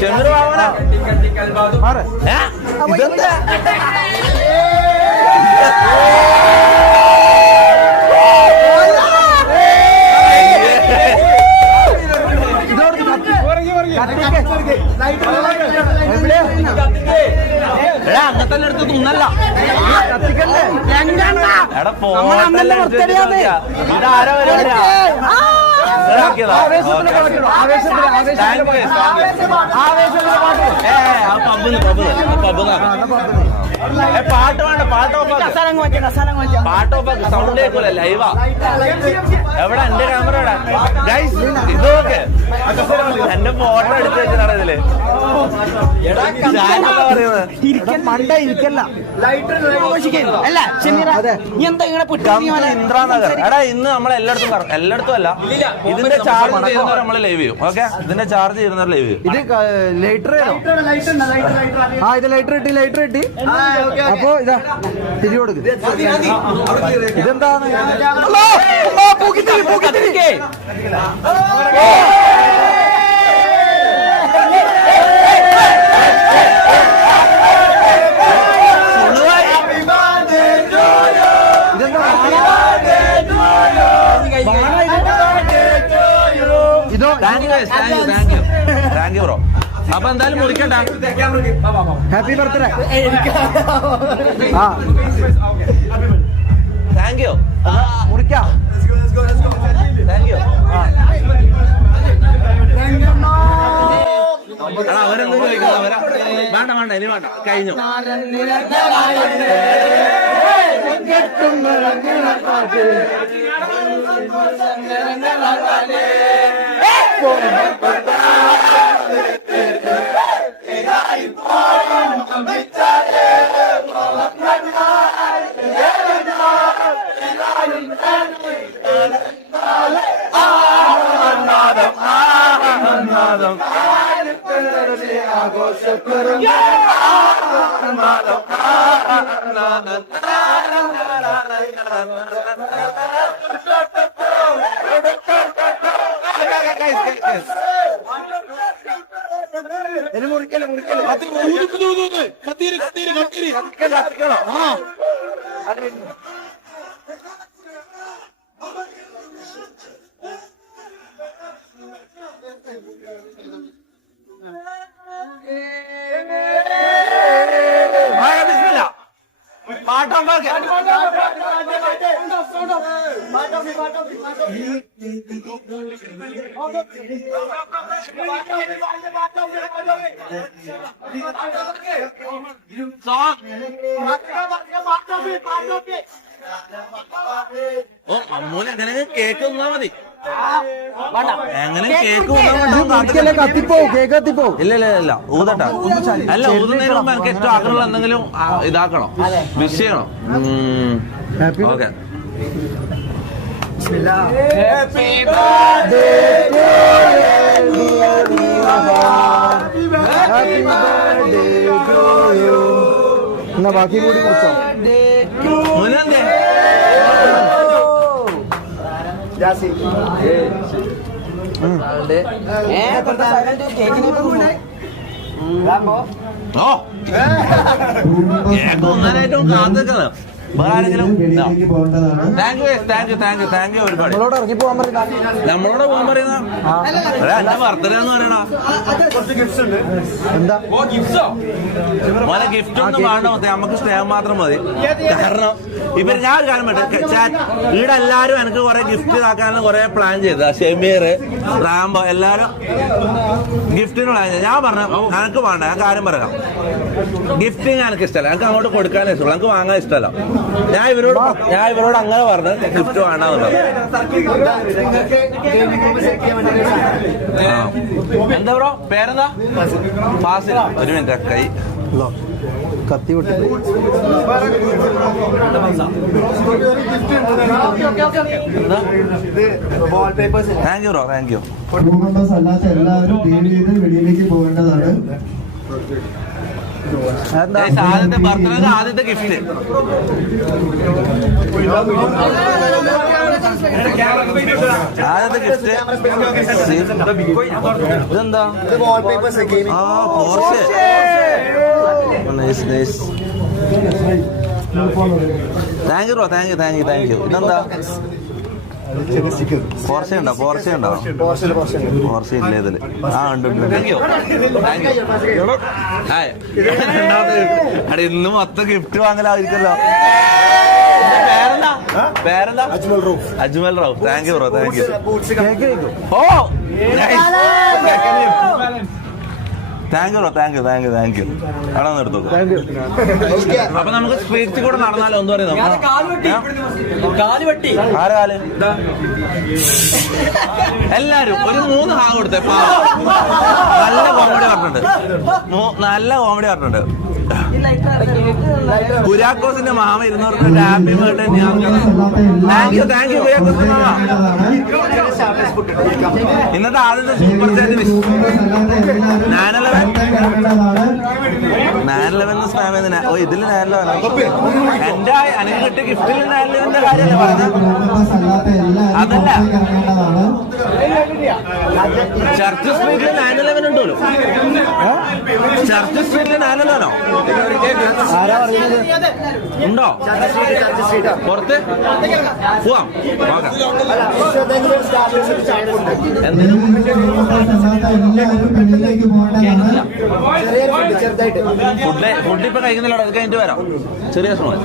ഷെമീർ വാങ്ങണ ഇതെന്താ അങ്ങനത്തെ എടുത്ത് തിന്നല്ല ഇതാരോ പാട്ട് വേണ്ട പാട്ടോപ്പാക്ക് സൗണ്ട് കേൾക്കൂല ലൈവാ എവിടെ എന്റെ ക്യാമറ ഇതൊക്കെ എന്റെ ഫോട്ടോ എടുത്ത് വെച്ചിട്ടാണ് ഇതില് ഇന്ദ്രാനഗർ എടാ ഇന്ന് നമ്മൾ എല്ലായിടത്തും അല്ല ഇതിന്റെ ചാർജ് ചെയ്യുന്നവർ നമ്മള് ലൈവ് ചെയ്യും. ഓക്കെ ഇതിന്റെ ചാർജ് ചെയ്യുന്നവർ ലൈവ് ചെയ്യും. ഇത് ലൈറ്റർ ഇത് ലൈറ്റർ കിട്ടി അപ്പൊ ഇതാ തിരി കൊടുക്കും. ഇതെന്താണ് താങ്ക് യു ബ്രോ. അപ്പൊ എന്തായാലും മുറിക്കട്ടെ. Happy birthday. Thank you. മുറിക്കാം. Thank you. അവരെന്ത് ചോദിക്കുന്നത് അവരാ വേണ്ട ഇനി വേണ്ട കഴിഞ്ഞു. ഓ അമ്മൂന് എങ്ങനെ കേക്ക് തന്നാ മതി. എങ്ങനെ കേക്ക് കത്തിപ്പോവും. കേക്ക് കത്തിപ്പോവും. ഇല്ല ഊതട്ടാ. അല്ല ഊതുന്നതിന് മുമ്പ് എനിക്ക് ഏറ്റവും ആഗ്രഹമുള്ള എന്തെങ്കിലും ഇതാക്കണം, വിഷ് ചെയ്യണം. ഓക്കെ. എന്നാ ബാക്കി കൂടി കുറിച്ചോ. മുന്നേ ഒന്നാനായിട്ടും കാത്തിക്കുന്നത് വേറെ ആരെങ്കിലും. താങ്ക് യു ഒരുപാട്. നമ്മളോട് പോകാൻ പറയുന്ന എന്റെ ബർത്ത്ഡേ എന്ന് പറയണ എന്താ മോനെ ഗിഫ്റ്റ് ഒന്നും വേണ്ട. നമുക്ക് സ്നേഹം മാത്രം മതി. കാരണം ഇവര് ഞാൻ ഒരു കാര്യം ഇവിടെ എല്ലാരും എനിക്ക് കുറെ ഗിഫ്റ്റ് ഇതാക്കാനും കുറെ പ്ലാൻ ചെയ്ത ഷെമീർ റാംബോ എല്ലാരും ഗിഫ്റ്റിന് പ്ലാൻ ചെയ്ത്. ഞാൻ പറഞ്ഞു എനിക്ക് വേണ്ട. ഞാൻ കാര്യം പറയാം, ഗിഫ്റ്റിങ് എനിക്ക് ഇഷ്ടമല്ല. എനിക്ക് അങ്ങോട്ട് കൊടുക്കാനേ ഇഷ്ടമല്ല, എനിക്ക് വാങ്ങാൻ ഇഷ്ടമല്ല. ഞാൻ ഇവരോട് അങ്ങനെ പറഞ്ഞു ഗിഫ്റ്റ് വേണമെന്നുള്ളത്. എന്താ ബ്രോ പേരെന്താ? ഫാസിൽ. ഒരു മിനിറ്റ് കൈ കത്തി വിട്ടു. Thank you bro. Thank U. അല്ലാത്ത എല്ലാവരും വെളിയിലേക്ക് പോകേണ്ടതാണ്. ആദ്യത്തെ ബർത്ത്ഡേ ആദ്യത്തെ ഗിഫ്റ്റ്. ആദ്യത്തെ ഗിഫ്റ്റ് ഇതെന്താ? ആ Porsche. Nice nice. Thank you bro, thank you thank you thank you. ഇതെന്താ? പോർഷെ ഉണ്ടോ? പോർഷെ ഉണ്ടോ? പോർഷെ ഇല്ല ഇതില്. ആ ഉണ്ട് ഉണ്ട്. Thank you thank you. അടെ ഇന്ന് മൊത്തം ഗിഫ്റ്റ് വാങ്ങലായിരിക്കല്ലോ. പേരെന്താ? പേരെന്താ? Ajmal Rauf. Thank you bro, thank you. ഓ thank you bro, thank you thank you thank you. അവിടെ നിന്ന് എടുത്തു. അപ്പൊ നമുക്ക് സ്ട്രീറ്റിൽ കൂടെ നടന്നാലോ? എന്ത് പറയുന്നു? ആരെ കാല്? എല്ലാരും ഒരു 3 ഹാ കൊടുത്തേ. നല്ല കോമഡി പറഞ്ഞിട്ടുണ്ട്. നല്ല കോമഡി പറഞ്ഞിട്ടുണ്ട്. കുര്യാക്കോസിന്റെ മാമ 200 happy birthday. Thank you thank you കുര്യാക്കോസിന്റെ മാമ. ഇന്നത്തെ ആദ്യത്തെ സൂപ്പർ ചാറ്റ് വിഷ് 9/11 സ്പാം ചെയ്ത. ഓ ഇതില് 9/11 എന്റെ എനിക്ക് കിട്ടിയ ഗിഫ്റ്റിൽ 9/11ന്റെ കാര്യമല്ലേ പറഞ്ഞത്? അതല്ല, ചർച്ച് സ്ട്രീറ്റിൽ 9/11 ഉണ്ടല്ലോ. ചർച്ച് സ്ട്രീറ്റിൽ 9/11 ഉണ്ടോ? പുറത്ത് പോവാം. ഫുഡ് ഇപ്പൊ കഴിക്കുന്നില്ല. അത് കഴിഞ്ഞിട്ട് വരാം. ചെറിയ സമയം.